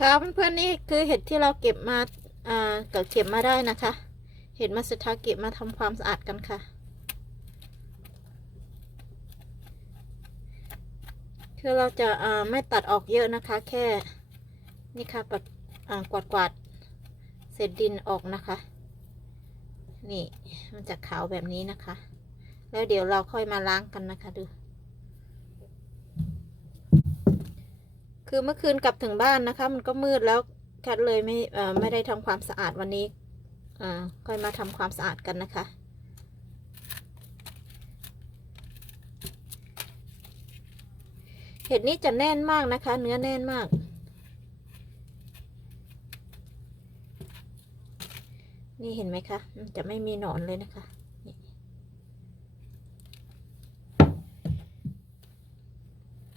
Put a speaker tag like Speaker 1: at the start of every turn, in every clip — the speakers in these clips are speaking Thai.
Speaker 1: ค่ะเพื่อนๆนี่คือเห็ดที่เราเก็บมาอ่าก็เก็บมาได้นะคะ เห็ดมาสทาเก็บมาทำความสะอาดกันค่ะ คือเราจะอ่าไม่ตัดออกเยอะนะคะ แค่นี่ค่ะปัดอ่ากวาดกวาดๆเศษดินออกนะคะ นี่มันจะขาวแบบนี้นะคะ แล้วเดี๋ยวเราค่อยมาล้างกันนะคะดู คือเมื่อคืนกลับถึงบ้านนะคะ มันก็มืดแล้วแคทเลยไม่ไม่ได้ทำความสะอาดวันนี้ค่อยมาทำความสะอาดกันนะคะ เห็ดนี้จะแน่นมากนะคะ เนื้อแน่นมาก นี่เห็นไหมคะ จะไม่มีหนอนเลยนะคะ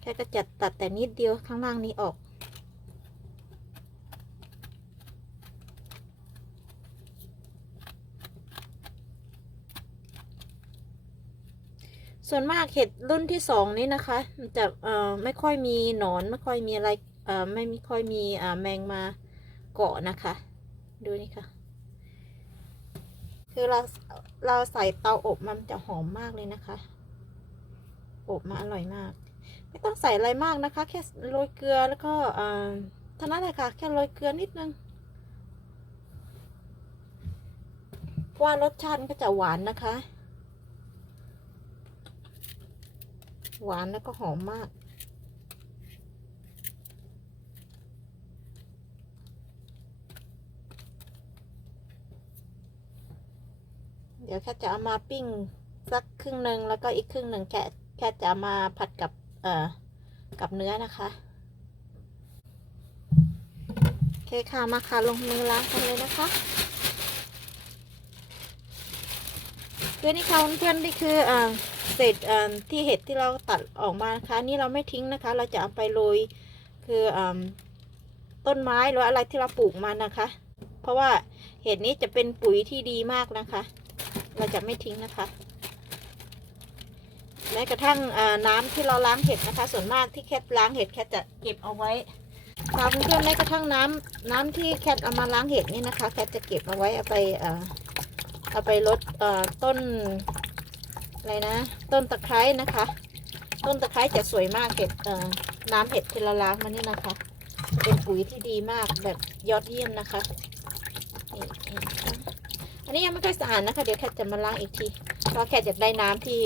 Speaker 1: นี่แค่ก็จัดตัดแต่นิดเดียวข้างล่างนี้ออก ส่วนมากเห็ดรุ่นที่สองนี้นะคะมันจะเอ่อไม่ค่อยมีหนอนไม่ค่อยมีอะไรเอ่อไม่มีค่อยมีอ่าแมงมาเกาะนะคะ ดูนี่ค่ะ คือเราเราใส่เตาอบมันจะหอมมากเลยนะคะ อบมาอร่อยมาก ไม่ต้องใส่อะไรมากนะคะ แค่โรยเกลือแล้วก็เท่านั้นเลยค่ะ แค่โรยเกลือนิดนึงว่ารสชาติก็จะหวานนะคะ หวานแล้วก็หอมมาก เดี๋ยวแค่จะเอามาปิ้งสักครึ่งหนึ่งแล้วก็อีกครึ่งหนึ่งแค่แค่จะมาผัดกับ เอ่อกับเนื้อนะคะ โอเคค่ะมาค่ะลงมือล้างกันเลยนะคะคือนี่ค่ะเพื่อนๆนี่คืออ่าเศษเอ่อที่เห็ดที่เราตัดออกมานะคะนี่เราไม่ทิ้งนะคะ เราจะเอาไปโรยคืออต้นไม้หรืออะไรที่เราปลูกมานะคะ เพราะว่าเห็ดนี้จะเป็นปุ๋ยที่ดีมากนะคะ เราจะไม่ทิ้งนะคะ แม้กระทั่งน้ำที่เราล้างเห็ดนะคะ ส่วนมากที่แคทล้างเห็ดแคทจะเก็บเอาไว้ค่ะเพื่อนๆแม้กระทั่งน้ำน้ำที่แคทเอามาล้างเห็ดนี่นะคะ แคทจะเก็บเอาไว้เอาไปเอาไปลดต้นอะไรนะ ต้นตะไคร้นะคะ ต้นตะไคร้จะสวยมากเห็ดน้ำเห็ดที่เราล้างมานี่นะคะ เป็นปุ๋ยที่ดีมากแบบยอดเยี่ยมนะคะอันนี้ยังไม่ค่อยสะอาดนะคะ เดี๋ยวแคทจะมาล้างอีกทีเพราะแคทจะได้น้ำที่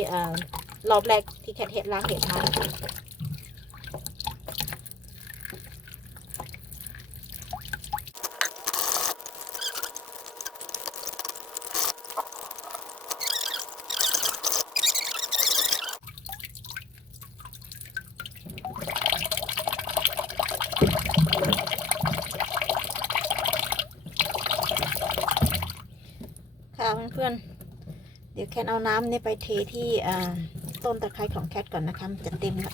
Speaker 1: รอบแรกที่แคทเห็ดล้างเห็ดมานะคะค่ะเพื่อนๆ เดี๋ยวแคทเอาน้ำนี่ไปเทที่อ่า ต้นตะไคร้ของแคทก่อนนะคะมันจะเต็มละ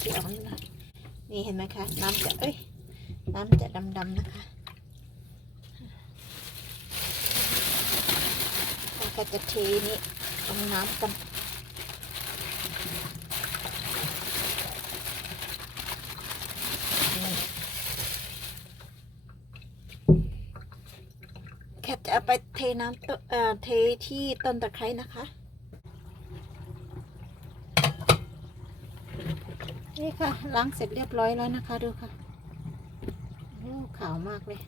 Speaker 1: ที่เอานี่นะนี่เห็นไหมคะ น้ำจะเอ้ยน้ำจะดำๆนะคะแล้วก็จะเทนี่ลงน้ำกันนี่แคทจะเอาไปเทน้ำเอ่อเทที่ต้นตะไคร้นะคะ นี่ค่ะล้างเสร็จเรียบร้อยแล้วนะคะ ดูค่ะโอ้ขาวมากเลย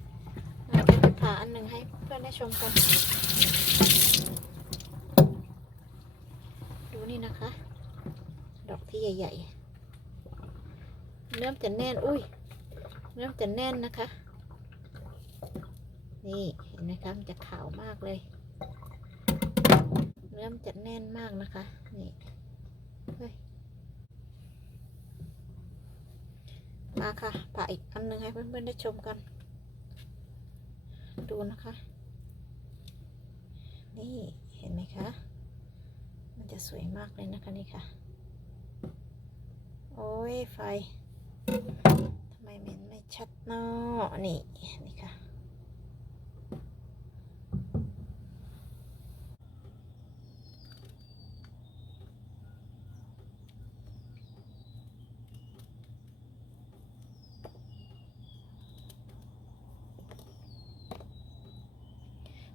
Speaker 1: เราจะผ่าอันหนึ่งให้เพื่อนได้ชมกัน ดูนี่นะคะ ดอกที่ใหญ่ๆเนื้อมจะแน่น อุ้ยเนื้อมจะแน่นนะคะ นี่เห็นไหมคะมันจะขาวมากเลยเนื้อมันจะแน่นมากนะคะ นี่เฮ้ย มาค่ะผ่าอีกอันหนึ่งให้เพื่อนๆได้ชมกัน ดูนะคะ นี่เห็นไหมคะ มันจะสวยมากเลยนะคะนี่ค่ะ โอ้ยไฟทำไมมันไม่ชัดเนาะนี่นี่ค่ะ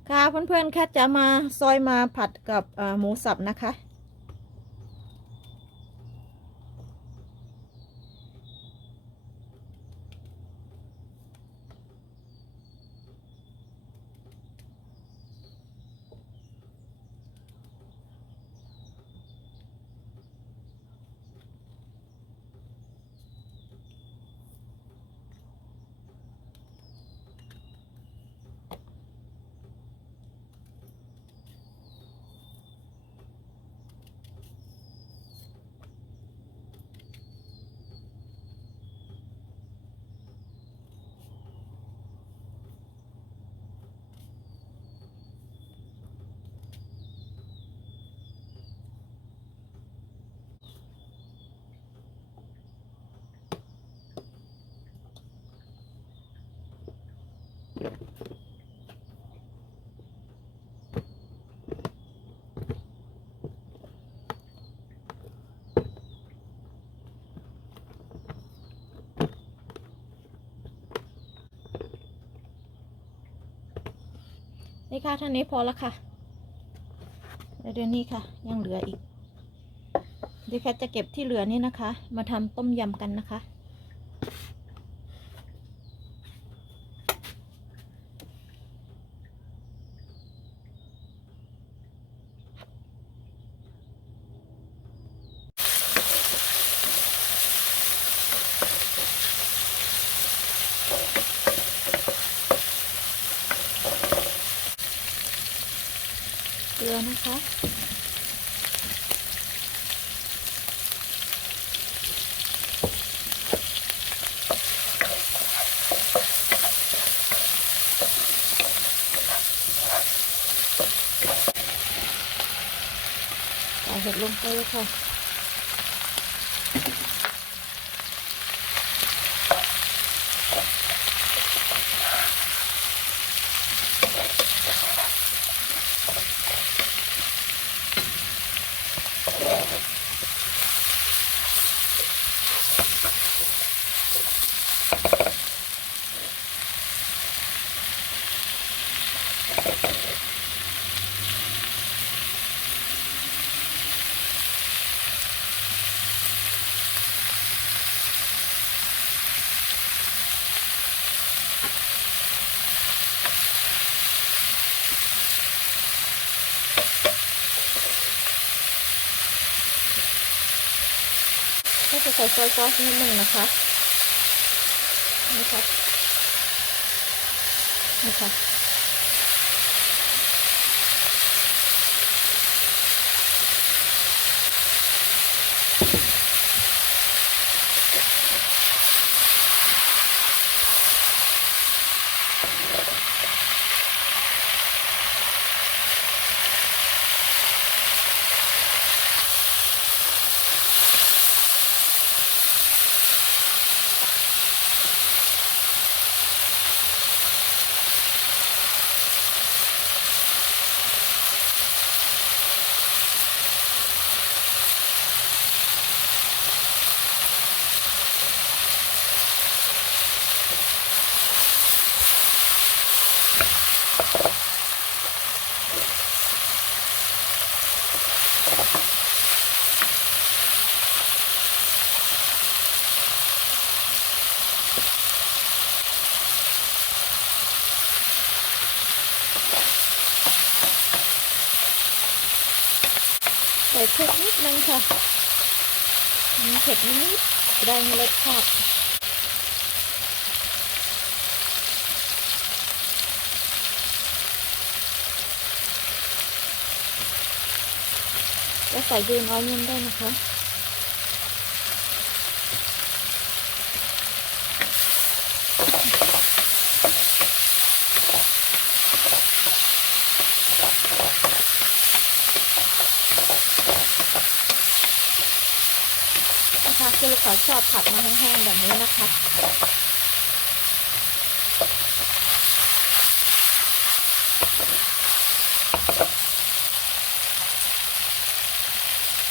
Speaker 1: ค่ะเพื่อนๆแค่จะมาซอยมาผัดกับหมูสับนะคะ นี่ค่ะท่านี้พอแล้วค่ะแล้วเดี๋ยวนี้ค่ะ ยังเหลืออีกเดี๋ยวแคทจะเก็บที่เหลือนี่นะคะ มาทำต้มยำกันนะคะ ลือนะคะ ใส่เห็ดลงไปเลยค่ะ จะใส่ซอสซอสนิดนึงนะคะนี่ค่ะนี่ค่ะ ใส่พริกนิดนึงค่ะมีเผ็ดนิดๆได้รสชาติจะใส่ยืนออยเมนได้นะคะ นะคะคือลูกค้าชอบผัดมาแห้งๆแบบนี้นะคะ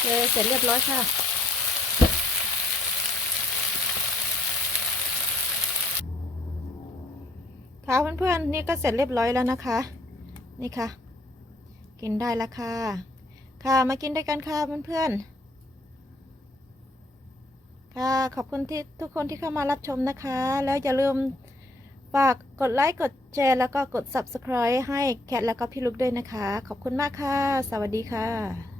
Speaker 1: เลยเสร็จเรียบร้อยค่ะ ค่ะเพื่อนๆ นี่ก็เสร็จเรียบร้อยแล้วนะคะ นี่ค่ะ กินได้แล้วค่ะ ค่ะมากินด้วยกันค่ะเพื่อนๆ ค่ะ ขอบคุณที่ทุกคนที่เข้ามารับชมนะคะ แล้วอย่าลืมฝากกดไลค์ กดแชร์ แล้วก็กด subscribe ให้แคทแล้วก็พี่ลูกด้วยนะคะ ขอบคุณมากค่ะ สวัสดีค่ะ